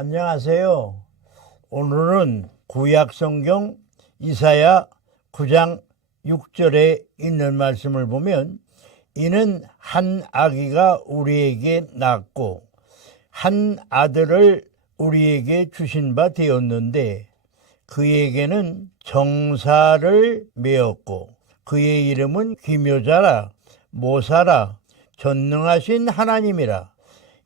안녕하세요. 오늘은 구약 성경 이사야 9장 6절에 있는 말씀을 보면 이는 한 아기가 우리에게 낳고 한 아들을 우리에게 주신 바 되었는데 그에게는 정사를 메었고 그의 이름은 기묘자라 모사라 전능하신 하나님이라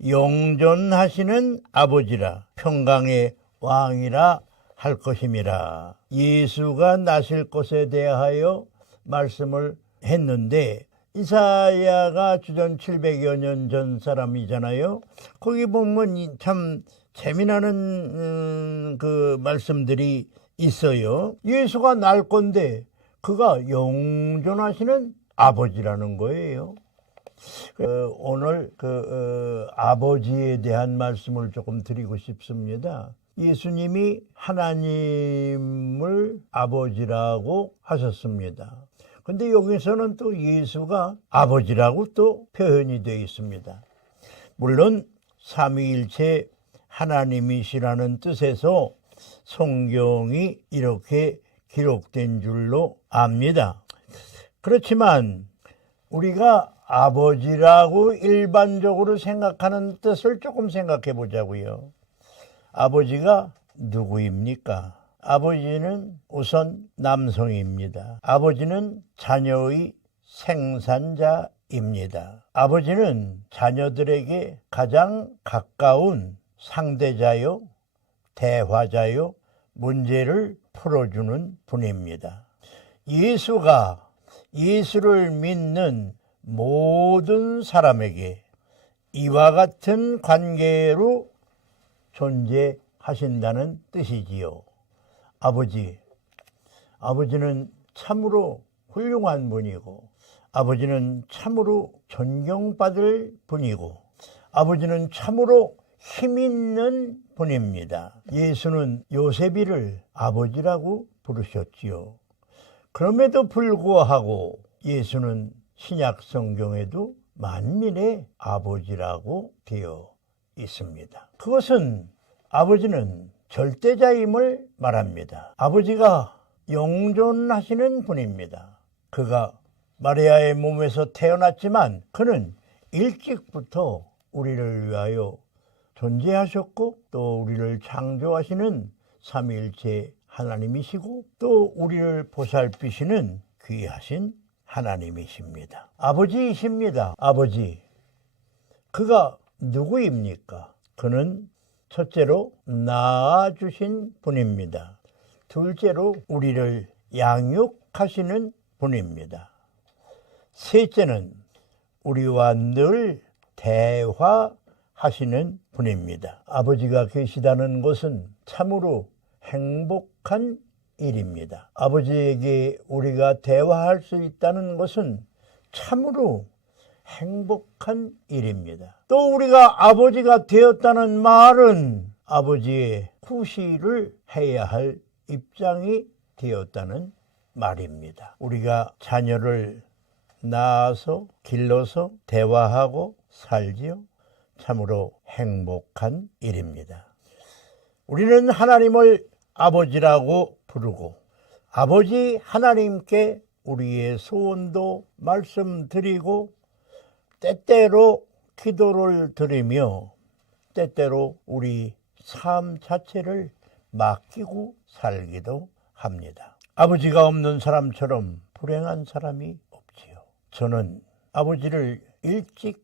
영존하시는 아버지라 평강의 왕이라 할 것임이라 예수가 나실 것에 대하여 말씀을 했는데 이사야가 주전 700여 년 전 사람이잖아요. 거기 보면 이참 재미나는 음, 그 말씀들이 있어요. 예수가 날 건데 그가 영존하시는 아버지라는 거예요. 그, 오늘 그 어, 아버지에 대한 말씀을 조금 드리고 싶습니다. 예수님이 하나님을 아버지라고 하셨습니다. 근데 여기서는 또 예수가 아버지라고 또 표현이 되어 있습니다. 물론 삼위일체 하나님이시라는 뜻에서 성경이 이렇게 기록된 줄로 압니다. 그렇지만 우리가 아버지라고 일반적으로 생각하는 뜻을 조금 생각해 보자고요. 아버지가 누구입니까? 아버지는 우선 남성입니다. 아버지는 자녀의 생산자입니다. 아버지는 자녀들에게 가장 가까운 상대자요, 대화자요, 문제를 풀어주는 분입니다. 예수가 예수를 믿는 모든 사람에게 이와 같은 관계로 존재하신다는 뜻이지요. 아버지, 아버지는 참으로 훌륭한 분이고, 아버지는 참으로 존경받을 분이고, 아버지는 참으로 힘 있는 분입니다. 예수는 요셉이를 아버지라고 부르셨지요. 그럼에도 불구하고 예수는 신약 성경에도 만민의 아버지라고 되어 있습니다. 그것은 아버지는 절대자임을 말합니다. 아버지가 영존하시는 분입니다. 그가 마리아의 몸에서 태어났지만 그는 일찍부터 우리를 위하여 존재하셨고 또 우리를 창조하시는 삼위일체 하나님이시고 또 우리를 보살피시는 귀하신 하나님이십니다. 아버지이십니다. 아버지. 그가 누구입니까? 그는 첫째로 낳아주신 분입니다. 둘째로 우리를 양육하시는 분입니다. 셋째는 우리와 늘 대화하시는 분입니다. 아버지가 계시다는 것은 참으로 행복한 일입니다. 아버지에게 우리가 대화할 수 있다는 것은 참으로 행복한 일입니다. 또 우리가 아버지가 되었다는 말은 아버지의 후시를 해야 할 입장이 되었다는 말입니다. 우리가 자녀를 낳아서 길러서 대화하고 살지요. 참으로 행복한 일입니다. 우리는 하나님을 아버지라고 부르고 아버지 하나님께 우리의 소원도 말씀드리고 때때로 기도를 드리며 때때로 우리 삶 자체를 맡기고 살기도 합니다. 아버지가 없는 사람처럼 불행한 사람이 없지요. 저는 아버지를 일찍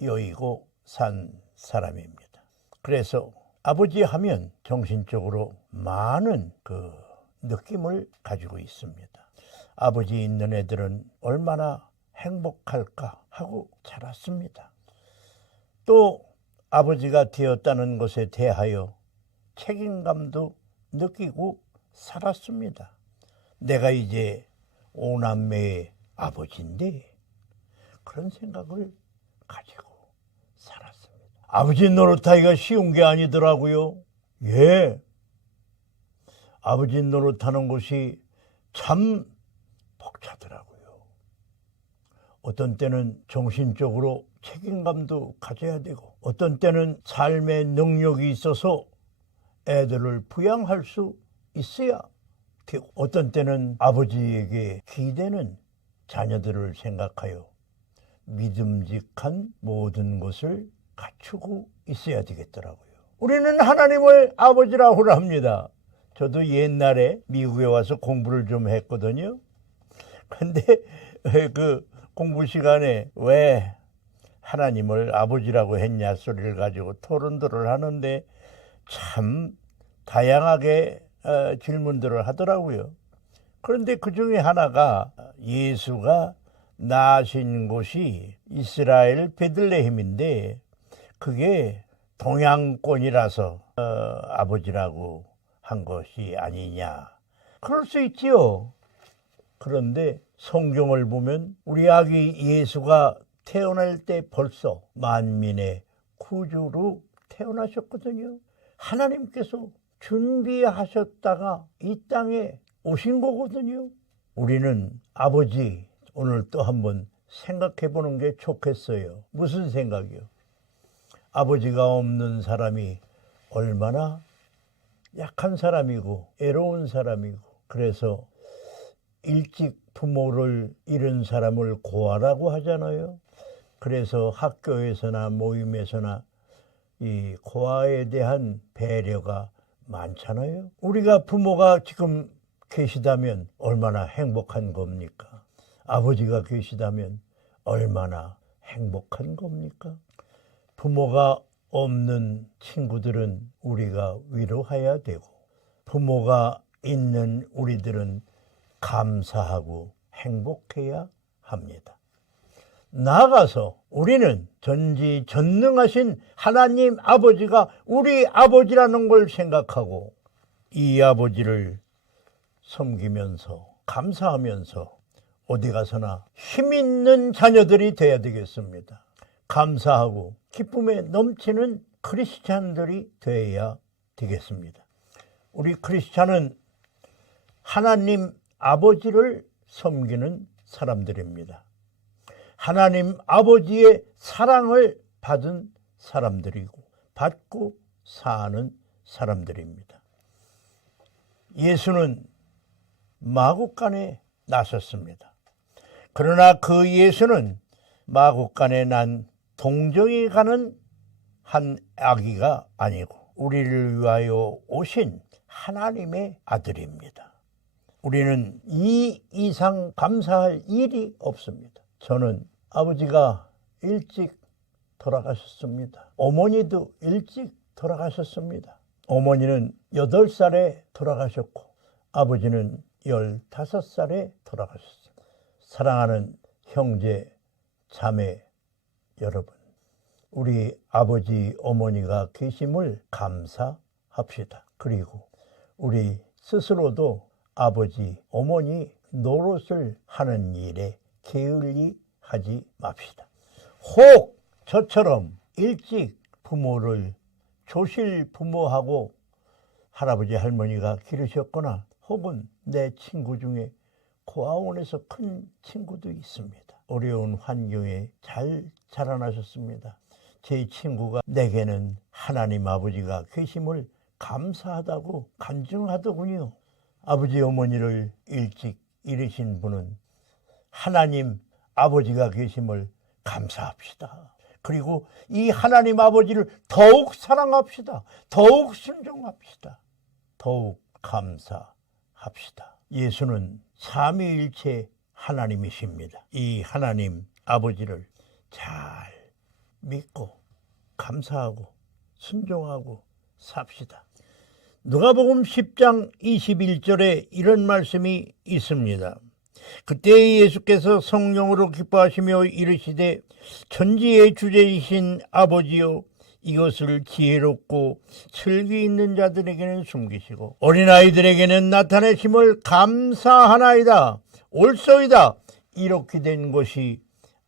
여의고 산 사람입니다. 그래서 아버지 하면 정신적으로 많은 그 느낌을 가지고 있습니다. 아버지 있는 애들은 얼마나 행복할까 하고 자랐습니다. 또 아버지가 되었다는 것에 대하여 책임감도 느끼고 살았습니다. 내가 이제 오남매의 아버지인데 그런 생각을 가지고 살았습니다. 아버지 노릇하기가 쉬운 게 아니더라고요. 예. 아버지 노릇하는 것이 참 벅차더라고요. 어떤 때는 정신적으로 책임감도 가져야 되고, 어떤 때는 삶의 능력이 있어서 애들을 부양할 수 있어야 되고 어떤 때는 아버지에게 기대는 자녀들을 생각하여 믿음직한 모든 것을 갖추고 있어야 되겠더라고요. 우리는 하나님을 아버지라고 합니다. 저도 옛날에 미국에 와서 공부를 좀 했거든요. 근데 그 공부 시간에 왜 하나님을 아버지라고 했냐 소리를 가지고 토론들을 하는데 참 다양하게 어, 질문들을 하더라고요. 그런데 그 중에 하나가 예수가 나신 곳이 이스라엘 베들레헴인데 그게 동양권이라서 어, 아버지라고 한 것이 아니냐. 그럴 수 있지요. 그런데 성경을 보면 우리 아기 예수가 태어날 때 벌써 만민의 구주로 태어나셨거든요. 하나님께서 준비하셨다가 이 땅에 오신 거거든요. 우리는 아버지 오늘 또 한번 생각해 보는 게 좋겠어요. 무슨 생각이요? 아버지가 없는 사람이 얼마나 약한 사람이고 애로운 사람이고 그래서 일찍 부모를 잃은 사람을 고아라고 하잖아요. 그래서 학교에서나 모임에서나 이 고아에 대한 배려가 많잖아요. 우리가 부모가 지금 계시다면 얼마나 행복한 겁니까? 아버지가 계시다면 얼마나 행복한 겁니까? 부모가 없는 친구들은 우리가 위로해야 되고 부모가 있는 우리들은 감사하고 행복해야 합니다. 나아가서 우리는 전지 전능하신 하나님 아버지가 우리 아버지라는 걸 생각하고 이 아버지를 섬기면서 감사하면서 어디 가서나 힘 있는 자녀들이 되어야 되겠습니다. 감사하고 기쁨에 넘치는 크리스찬들이 되어야 되겠습니다. 우리 크리스찬은 하나님 아버지를 섬기는 사람들입니다. 하나님 아버지의 사랑을 받은 사람들이고 받고 사는 사람들입니다. 예수는 마국간에 나섰습니다. 그러나 그 예수는 마국간에 난 동정에 가는 한 아기가 아니고 우리를 위하여 오신 하나님의 아들입니다. 우리는 이 이상 감사할 일이 없습니다. 저는 아버지가 일찍 돌아가셨습니다. 어머니도 일찍 돌아가셨습니다. 어머니는 8살에 돌아가셨고 아버지는 15살에 돌아가셨습니다. 사랑하는 형제, 자매 여러분, 우리 아버지, 어머니가 계심을 감사합시다. 그리고 우리 스스로도 아버지, 어머니 노릇을 하는 일에 게을리 하지 맙시다. 혹 저처럼 일찍 부모를 조실 부모하고 할아버지 할머니가 기르셨거나 혹은 내 친구 중에 고아원에서 큰 친구도 있습니다. 어려운 환경에 잘 자라나셨습니다. 제 친구가 내게는 하나님 아버지가 계심을 감사하다고 간증하더군요. 아버지 어머니를 일찍 잃으신 분은 하나님 아버지가 계심을 감사합시다. 그리고 이 하나님 아버지를 더욱 사랑합시다. 더욱 순종합시다. 더욱 감사합시다. 예수는 삼위일체 하나님이십니다. 이 하나님 아버지를 잘 믿고 감사하고 순종하고 삽시다. 누가복음 10장 21절에 이런 말씀이 있습니다. 그때 예수께서 성령으로 기뻐하시며 이르시되 천지의 주제이신 아버지여 이것을 지혜롭고 슬기 있는 자들에게는 숨기시고 어린아이들에게는 나타내심을 감사하나이다 옳소이다 이렇게 된 것이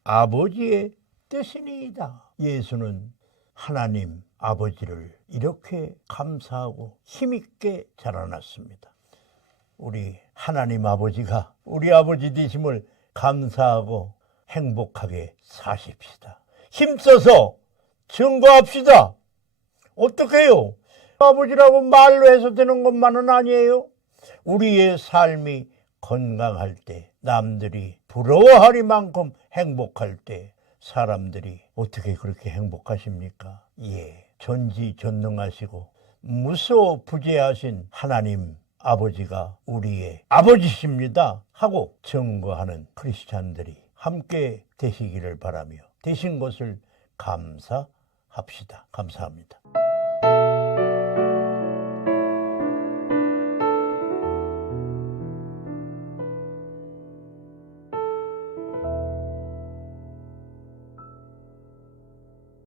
아버지의 뜻이니이다 예수는 하나님 아버지를 이렇게 감사하고 힘있게 자라났습니다 우리 하나님 아버지가 우리 아버지 되심을 감사하고 행복하게 사십시다. 힘써서 증거합시다. 어떻게 해요? 아버지라고 말로 해서 되는 것만은 아니에요. 우리의 삶이 건강할 때, 남들이 부러워하리만큼 행복할 때, 사람들이 어떻게 그렇게 행복하십니까? 예, 전지전능하시고 무서워 부재하신 하나님 아버지가 우리의 아버지십니다 하고 증거하는 크리스찬들이 함께 되시기를 바라며 되신 것을 감사합시다. 감사합니다.